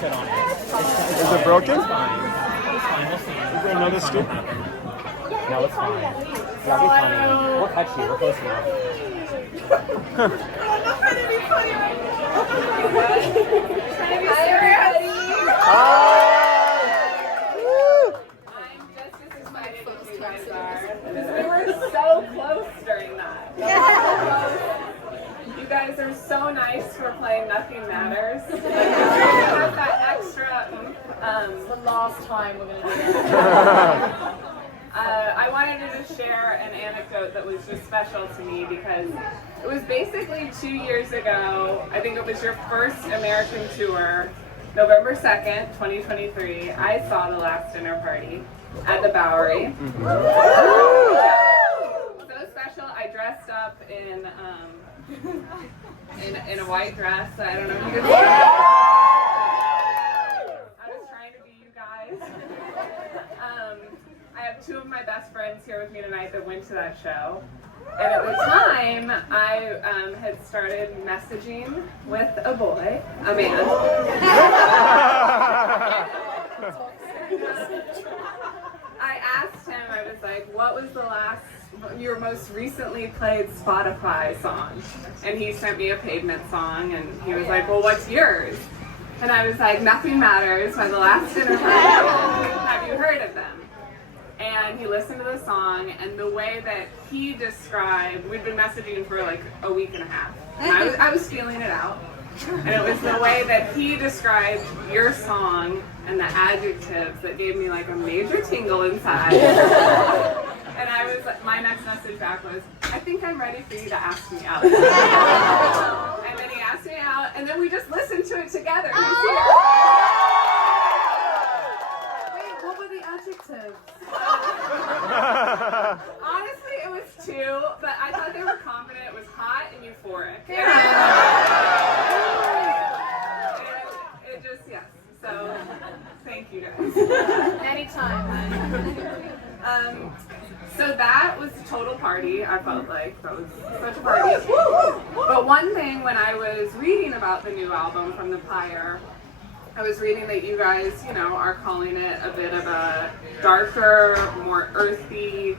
sit on it. Is it broken? It's fine. It's fine. We'll see. Is there another stick? No, it's fine. That'll be funny. We'll catch you. We're close enough. I'm just as excited as you guys are. Because we were so close during that. You guys are so nice for playing Nothing Matters. Like, you have that extra oomph. It's the last time we're going to do that. I wanted to just share an anecdote that was just special to me because it was basically 2 years ago. I think it was your first American tour, November 2nd, 2023. I saw The Last Dinner Party at the Bowery. So special. I dressed up in a white dress. I don't know if you could see it. I was trying to be you guys. I have two of my best friends here with me tonight that went to that show. And at the time, I had started messaging with a boy, a man. I asked him, I was like, what was your most recently played Spotify song? And he sent me a Pavement song, and he was like, well, what's yours? And I was like, Nothing Matters by The Last Dinner Party. Have you heard of them? And he listened to the song, and the way that he described, we'd been messaging for like a week and a half. And I was feeling it out. And it was the way that he described your song and the adjectives that gave me like a major tingle inside. And I was like, my next message back was, I think I'm ready for you to ask me out. And then he asked me out, and then we just listened to it together. He was here. Wait, what were the adjectives? Honestly, it was two, but I thought they were confident. It was hot and euphoric. It just, yes. So, thank you guys. Anytime. So that was a total party. I felt like that was such a party. But one thing, when I was reading about the new album from the Pyre, I was reading that you guys, are calling it a bit of a darker, more earthy,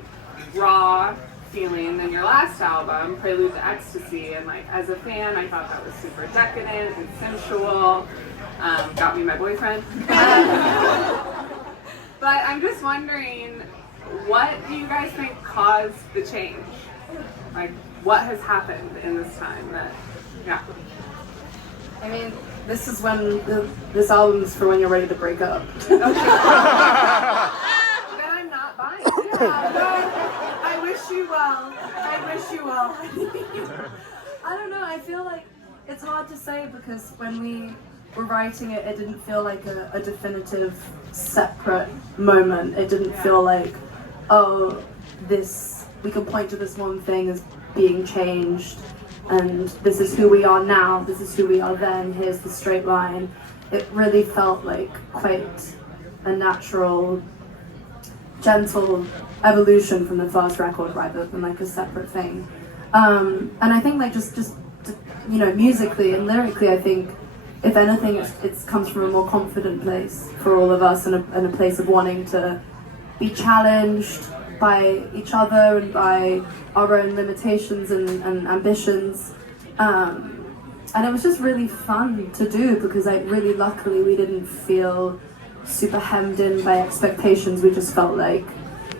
raw feeling than your last album, Prelude to Ecstasy. And like, as a fan, I thought that was super decadent and sensual. Got me my boyfriend. But I'm just wondering, what do you guys think caused the change? Like, what has happened in this time that, I mean, this is when this album's for when you're ready to break up. Okay. Then I'm not buying it. I wish you well. I wish you well. I don't know, I feel like it's hard to say because when we were writing it, it didn't feel like a definitive, separate moment. It didn't feel like, oh, we can point to this one thing as being changed, and this is who we are now, this is who we are then, here's the straight line. It really felt like quite a natural, gentle evolution from the first record rather than like a separate thing. And I think like just musically and lyrically, I think if anything it comes from a more confident place for all of us, and a place of wanting to be challenged by each other and by our own limitations and ambitions. And it was just really fun to do because really luckily we didn't feel super hemmed in by expectations. We just felt like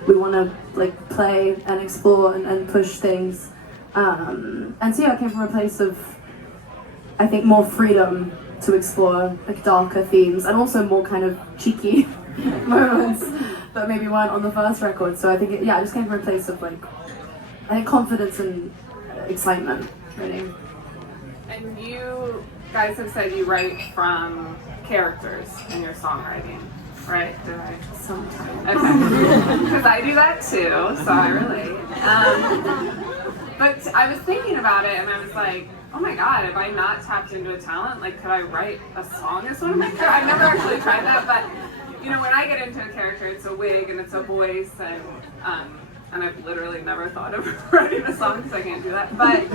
we want to like play and explore and push things. And so it came from a place of, I think, more freedom to explore like darker themes and also more kind of cheeky moments that maybe weren't on the first record. So I think it just came from a place of like, I think, confidence and excitement, really. And you guys have said you write from characters in your songwriting, right? Did I? Sometimes. Okay. Because I do that too, so I relate. But I was thinking about it and I was like, oh my god, have I not tapped into a talent? Like, could I write a song as one of my characters? I've never actually tried that, but when I get into a character, it's a wig and it's a voice, and I've literally never thought of writing a song because I can't do that. But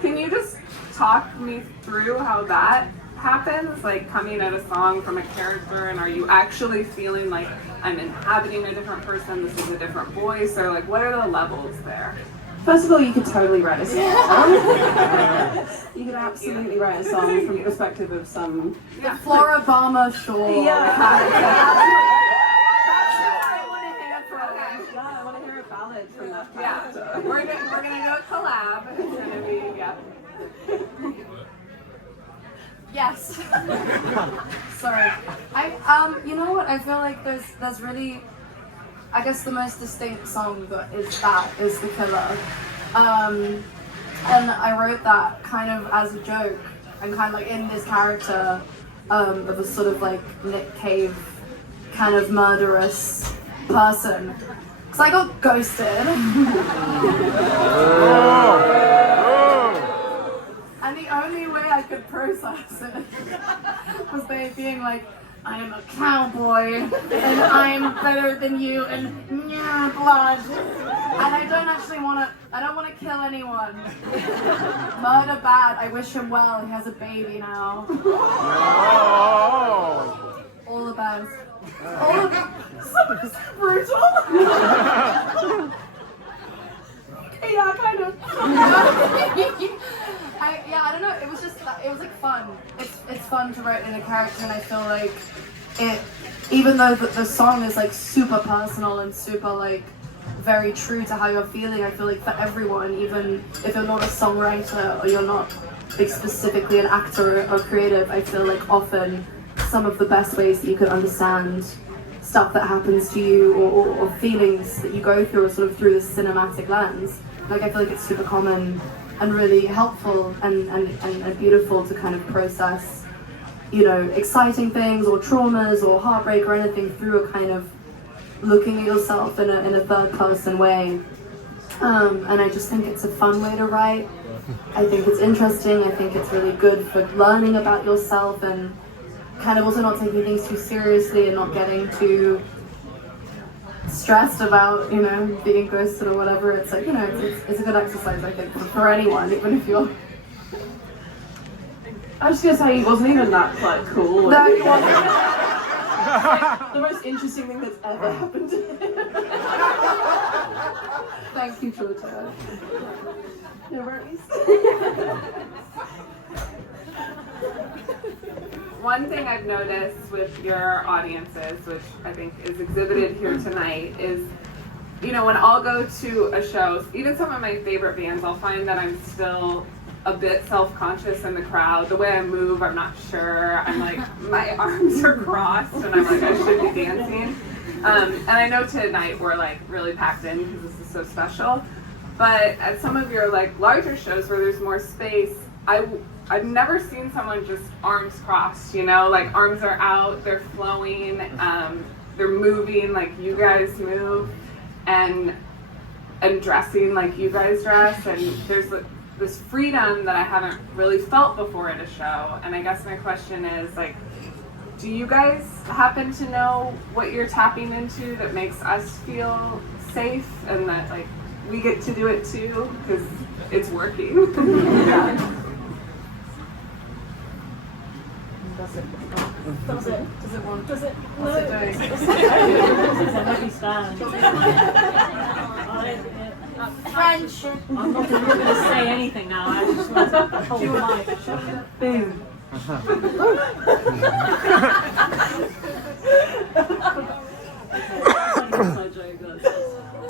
can you just talk me through how that happens, like coming at a song from a character, and are you actually feeling like I'm inhabiting a different person, this is a different voice, or like what are the levels there? First of all, you could totally write a song. You could absolutely write a song from the perspective of some... The Floribama Shore. Yeah. I want to hear a ballad from that character. Yeah, we're gonna do a collab. It's gonna be, yeah. Yes. Sorry. You know what? I feel like there's really, I guess the most distinct song that is The Killer. And I wrote that kind of as a joke and kind of like in this character of a sort of like Nick Cave kind of murderous person. Because I got ghosted. And the only way I could process it was by being like, I am a cowboy, and I'm better than you, and blood. And I don't want to kill anyone. Murder bad, I wish him well, he has a baby now. All the best. All of so brutal. Yeah, kind of. I don't know. It was like fun. It's fun to write in a character, and I feel like it. Even though the song is like super personal and super like very true to how you're feeling, I feel like for everyone, even if you're not a songwriter or you're not like specifically an actor or creative, I feel like often some of the best ways that you can understand stuff that happens to you or feelings that you go through are sort of through this cinematic lens. Like I feel like it's super common and really helpful and beautiful to kind of process, you know, exciting things or traumas or heartbreak or anything through a kind of looking at yourself in a third person way. And I just think it's a fun way to write. I think it's interesting. I think it's really good for learning about yourself and kind of also not taking things too seriously and not getting too stressed about, you know, being ghosted or whatever. It's like, you know, it's a good exercise, I think, for anyone, even if you're... I was just gonna say he wasn't even that like cool. No, he wasn't. The most interesting thing that's ever happened to him. Thank you, Georgia. No worries. One thing I've noticed with your audiences, which I think is exhibited here tonight, is, you know, when I'll go to a show, even some of my favorite bands, I'll find that I'm still a bit self-conscious in the crowd. The way I move, I'm not sure. I'm like, my arms are crossed, and I'm like, I should be dancing. And I know tonight we're like really packed in because this is so special. But at some of your like larger shows where there's more space, I've never seen someone just arms crossed, you know, like arms are out, they're flowing, they're moving like you guys move, and dressing like you guys dress, and there's this freedom that I haven't really felt before at a show. And I guess my question is, like, do you guys happen to know what you're tapping into that makes us feel safe and that like we get to do it too because it's working? Yeah. Does it? Does it? Does it want? Does it? What's it doing? Let me stand. Friendship. I'm not going to say anything now. I just want to hold the mic. Boom.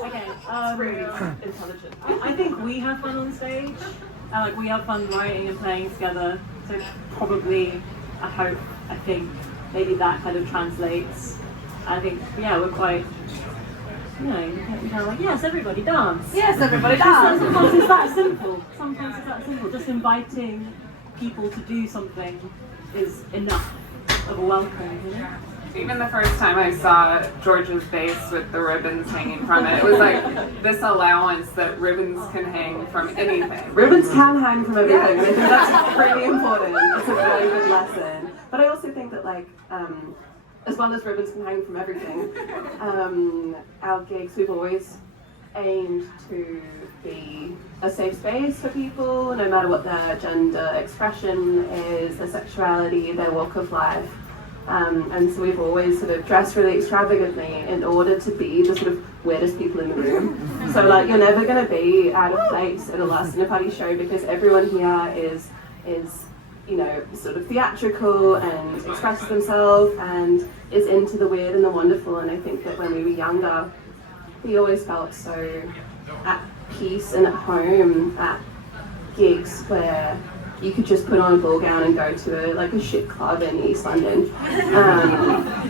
Okay. Really intelligent. I think we have fun on stage. Like we have fun writing and playing together. So probably, I think maybe that kind of translates. I think, yeah, we're quite, you know, we're kind of like, yes, everybody dance. Yes, everybody dance. Sometimes it's that simple. Sometimes it's that simple. Just inviting people to do something is enough of a welcome, you know? Even the first time I saw George's bass with the ribbons hanging from it, it was like this allowance that ribbons can hang from anything. Ribbons can hang from everything, and I think that's really important. It's a very good lesson. But I also think that, like, as well as ribbons can hang from everything, our gigs, we've always aimed to be a safe space for people, no matter what their gender expression is, their sexuality, their walk of life. And so we've always sort of dressed really extravagantly in order to be the sort of weirdest people in the room. So like, you're never going to be out of place at a Last Dinner Party show, because everyone here is you know, sort of theatrical and expresses themselves and is into the weird and the wonderful. And I think that when we were younger, we always felt so at peace and at home at gigs where you could just put on a ball gown and go to a shit club in East London.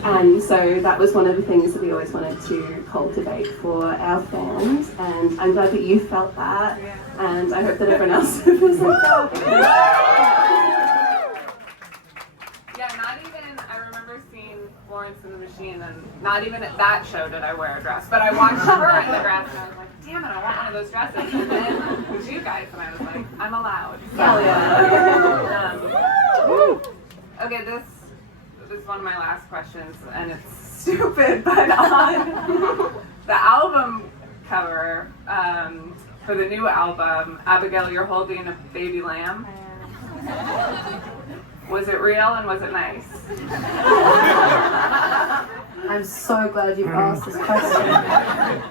And so that was one of the things that we always wanted to cultivate for our fans. And I'm glad that you felt that. And I hope that everyone else feels like that. Yeah, not even, I remember seeing Florence and the Machine, and not even at that show did I wear a dress, but I watched her in the dress, and I was like, damn it, I want one of those dresses. And then it was you guys, and I was like, I'm allowed. Hell yeah. Okay, this is one of my last questions, and it's stupid, but on the album cover, for the new album, Abigail, you're holding a baby lamb. Was it real and was it nice? I'm so glad you asked this question.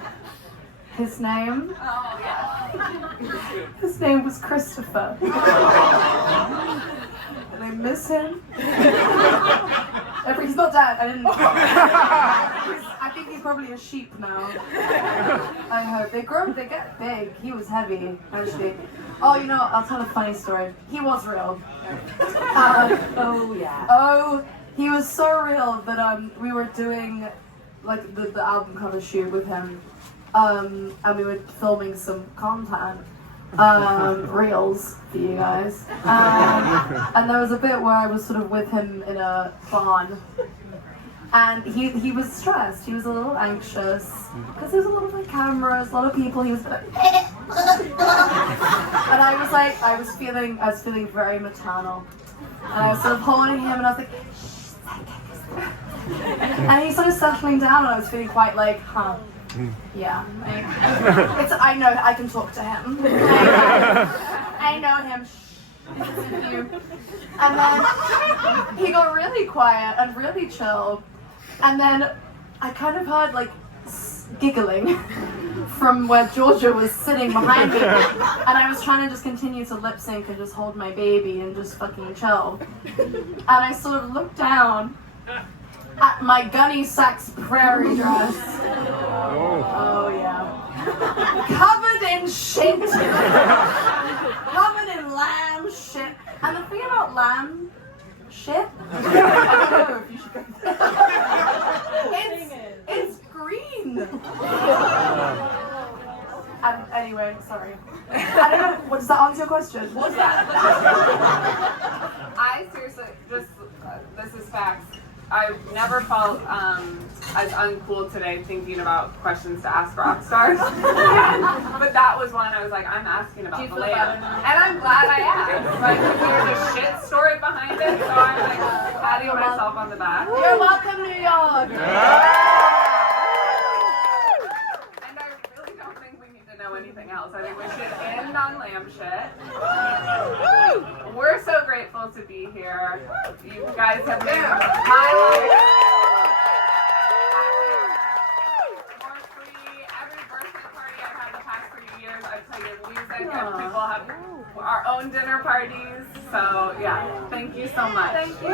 His name? Oh, yeah. His name was Christopher. And I miss him. He's not dead. I didn't. I think he's probably a sheep now. I hope. They grow, they get big. He was heavy, actually. Oh, you know, I'll tell a funny story. He was real. Oh yeah. Oh, he was so real that we were doing like the album cover shoot with him, and we were filming some content, reels for you guys, and there was a bit where I was sort of with him in a barn, and he was stressed. He was a little anxious because there's a lot of like cameras, a lot of people. He was like, and I was feeling very maternal. And I was sort of holding him, and I was like, and he started settling down, and I was feeling quite like, yeah. I know I can talk to him. I know him. And then he got really quiet and really chill, and then I kind of heard like giggling from where Georgia was sitting behind me, and I was trying to just continue to lip sync and just hold my baby and just fucking chill. And I sort of looked down at my Gunny Sacks prairie dress. Oh yeah. Covered in shit. Covered in lamb shit. And the thing about lamb shit, I don't know if you should go there. It's green. Anyway, sorry. I don't know. Does that answer your question? What's that? I seriously, just, this is facts. I've never felt as uncool today thinking about questions to ask rock stars. But that was one I was like, I'm asking about the lamb. And I'm glad I asked. Like, there's a shit story behind it, so I'm like patting myself on the back. You're welcome, New York. And I really don't think we need to know anything else. I think we should end on lamb shit. We're so grateful to be here. You guys have made my life more free. Every birthday party I've had the past 3 years, I've played music, and people have our own dinner parties. So yeah, thank you so much. Thank you.